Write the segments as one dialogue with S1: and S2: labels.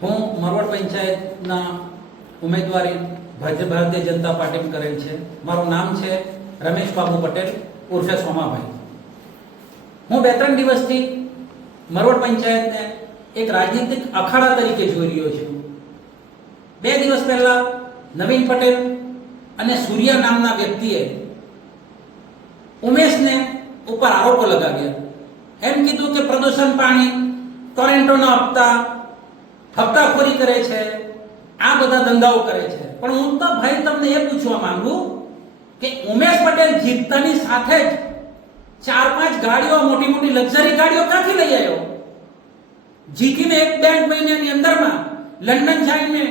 S1: હું મરવડ પંચાયતના ઉમેદવારી ભારતીય જનતા પાર્ટી કરેલ છે. મારું નામ છે રમેશ બાબુ પટેલ, ઉર્ફે સોમાભાઈ. હું બે ત્રણ દિવસથી મરવડ પંચાયતને એક રાજનીતિક અખાડા તરીકે જોઈ રહ્યો છું. બે દિવસ પહેલા નવીન પટેલ અને સૂર્યા નામના વ્યક્તિએ ઉમેશને ઉપર આરોપો લગાવ્યા. એમ કીધું કે પ્રદૂષણ પાણી ટોરેન્ટોના હપ્તા હપ્તાખોરી કરે છે, આ બધા ધંધાઓ કરે છે. પણ હું તો ભાઈ તમને એ પૂછવા માંગુ કે ઉમેશ પટેલ જીતતાની સાથે જ ચાર પાંચ ગાડીઓ, મોટી મોટી લક્ઝરી ગાડીઓ ક્યાંથી લઈ આવ્યો? જીતીને એક બે મહિનાની અંદરમાં, લંડન જઈને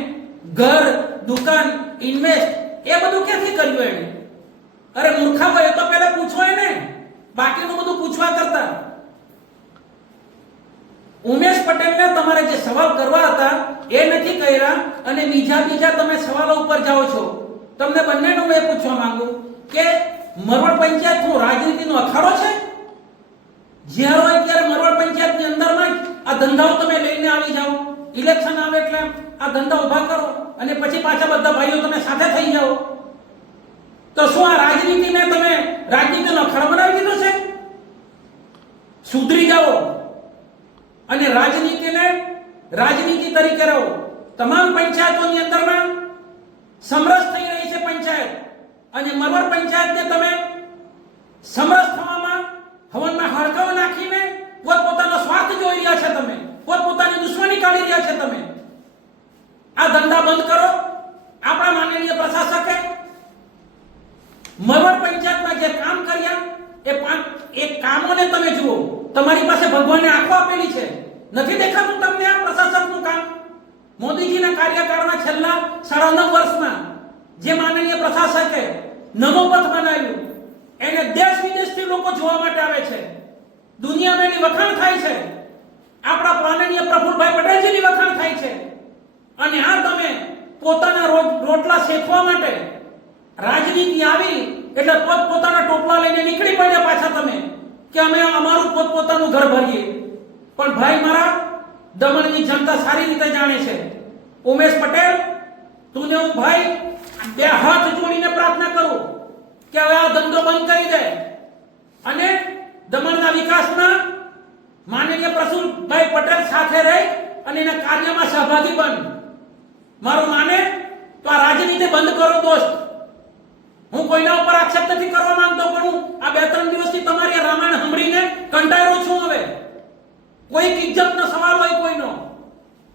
S1: ઘર, દુકાન ઇન્વેસ્ટ એ બધું ક્યાંથી કર્યું એને અરે મૂર્ખા હોય તો પહેલા પૂછો એને. બાકીનું બધું પૂછવા કરતા. ઉમેશ સવાલ કરવા હતા, એ નથી કર્યા અને બીજા બીજા તમે સવાલો ઉપર જાઓ છો. તમને બંનેનું મેં પૂછવા માંગુ કે મરવડ પંચાયત શું રાજનીતિનો અખાડો છે? જ્યારે હોય ત્યારે મરવડ પંચાયતની અંદરમાં જ આ ધંધાઓ તમે લઈને આવી જાઓ. ઇલેક્શન આવે એટલે આ ધંધા ઊભા કરો અને પછી પાછા બધા ભાઈઓ તમે સાથે થઈ જાઓ. તો શું આ રાજનીતિને તમે રાજનીતિનો અખાડો બનાવી દીધો છે? સુધરી જાઓ અને રાજનીતિને રાજનીતિ તરીકે રહો. તમામ પંચાયતોની અંદરમાં સમરસ થઈ રહી છે પંચાયત. અને મરવડ પંચાયતને તમે સમરસ થવામાં હવનમાં હડકાવ નાખીને પોતપોતાનો સ્વાર્થ જોઈ રહ્યા છે તમે. પોતપોતાની દુશ્મની કાઢી રહ્યા છે તમે. આ ધંધા બંધ કરો. આપણા માનનીય પ્રશાસકે મરવડ પંચાયતમાં જે કામ કર્યા, એ પાંચ એ કામોને તમે જુઓ. તમારી પાસે ભગવાનને આંખો આપેલી છે. નથી દેખાતું તમને આ મોદીજીના કાર્યકાળમાં છેલ્લા સાડા નવ વર્ષમાં જે માનનીય પ્રશાસકે નવો પથ બનાવ્યું, એને દેશ વિદેશથી લોકો જોવા માટે આવે છે. દુનિયામાં એની વખાણ થાય છે. આપણા માનનીય પ્રફુલભાઈ પટેલજીની વખાણ થાય છે. અને આ તમે પોતાના રોટ- રોટલા શેકવા માટે રાજનીતિ આવી એટલે પોતપોતાના ટોપલા લઈને નીકળી પડ્યા પાછા તમે, કે અમે અમારું પોત પોતાનું ઘર ભરીએ. પણ ભાઈ મારા દમણની જનતા સારી રીતે જાણે છે. ઉમેશ પટેલ તુને હું ભાઈ બે હાથ જોડીને પ્રાર્થના કરું કે હવે આ ધંધો બંધ કરી દે. અને દમણના વિકાસના માનનીય પ્રસુલભાઈ પટેલ સાથે રહી અને એના કાર્યમાં સહભાગી બન. મારું માને તો આ રાજનીતિ બંધ કરો દોસ્ત. હું કોઈના ઉપર આક્ષેપ નથી કરવા માંગતો, પણ હું આ બે ત્રણ દિવસથી તમારી રામાયણ સાંભળીને કંટાળ્યો છું હવે. કોઈ ઇજ્જતનો સવાલ હોય કોઈનો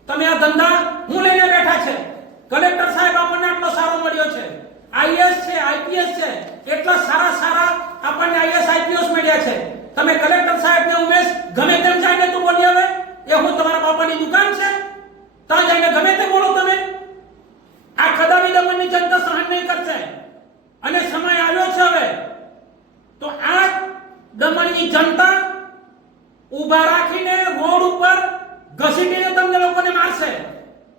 S1: તમે આ ધંધા હું લઈને બેઠા છે કલેક્ટર સાહેબ આપણને આટલો સારો મળ્યો છે આઈએસ છે આઈપીએસ છે એટલા સારા સારા આપણને આઈએસ આઈપીએસ મળ્યા છે તમે કલેક્ટર સાહેબને ઉમેશ ગમે તેમ જઈને તું બોલી આવે એ હું તમારા બાપાની દુકાન છે ત્યાં જઈને ગમે તે બોલો તમે આ કદામી દમણની જનતા સહન નહીં કરશે અને સમય આવ્યો છે હવે તો આ દમણની જનતા ઊભા રાખીને રોડ ઉપર ઘસીટીને તમને લોકોને મારશે.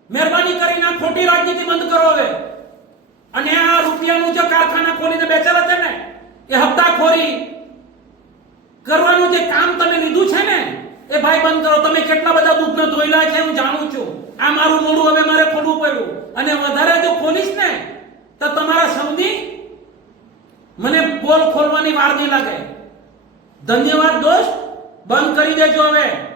S1: મહેરબાની કરીને આ ખોટી રાજનીતિ બંધ કરો હવે. અને આ રૂપિયાનું જે કારખાના ખોલીને બેચેલા છે ને, એ હપ્તાખોરી કરવાનું જે કામ તમે લીધું છે ને, એ ભાઈ બંધ કરો. તમે કેટલા બધા દૂધને ધોયેલા છે હું જાણું છું. આ મારું મોડું હવે મારે ખોલવું પડ્યું. અને વધારે જો ખોલીશ ને, તો તમારા સમજી મને બોલ ખોલવાની વાર નહીં લાગે. ધન્યવાદ દોસ્ત બંધ કરી દેજો હવે.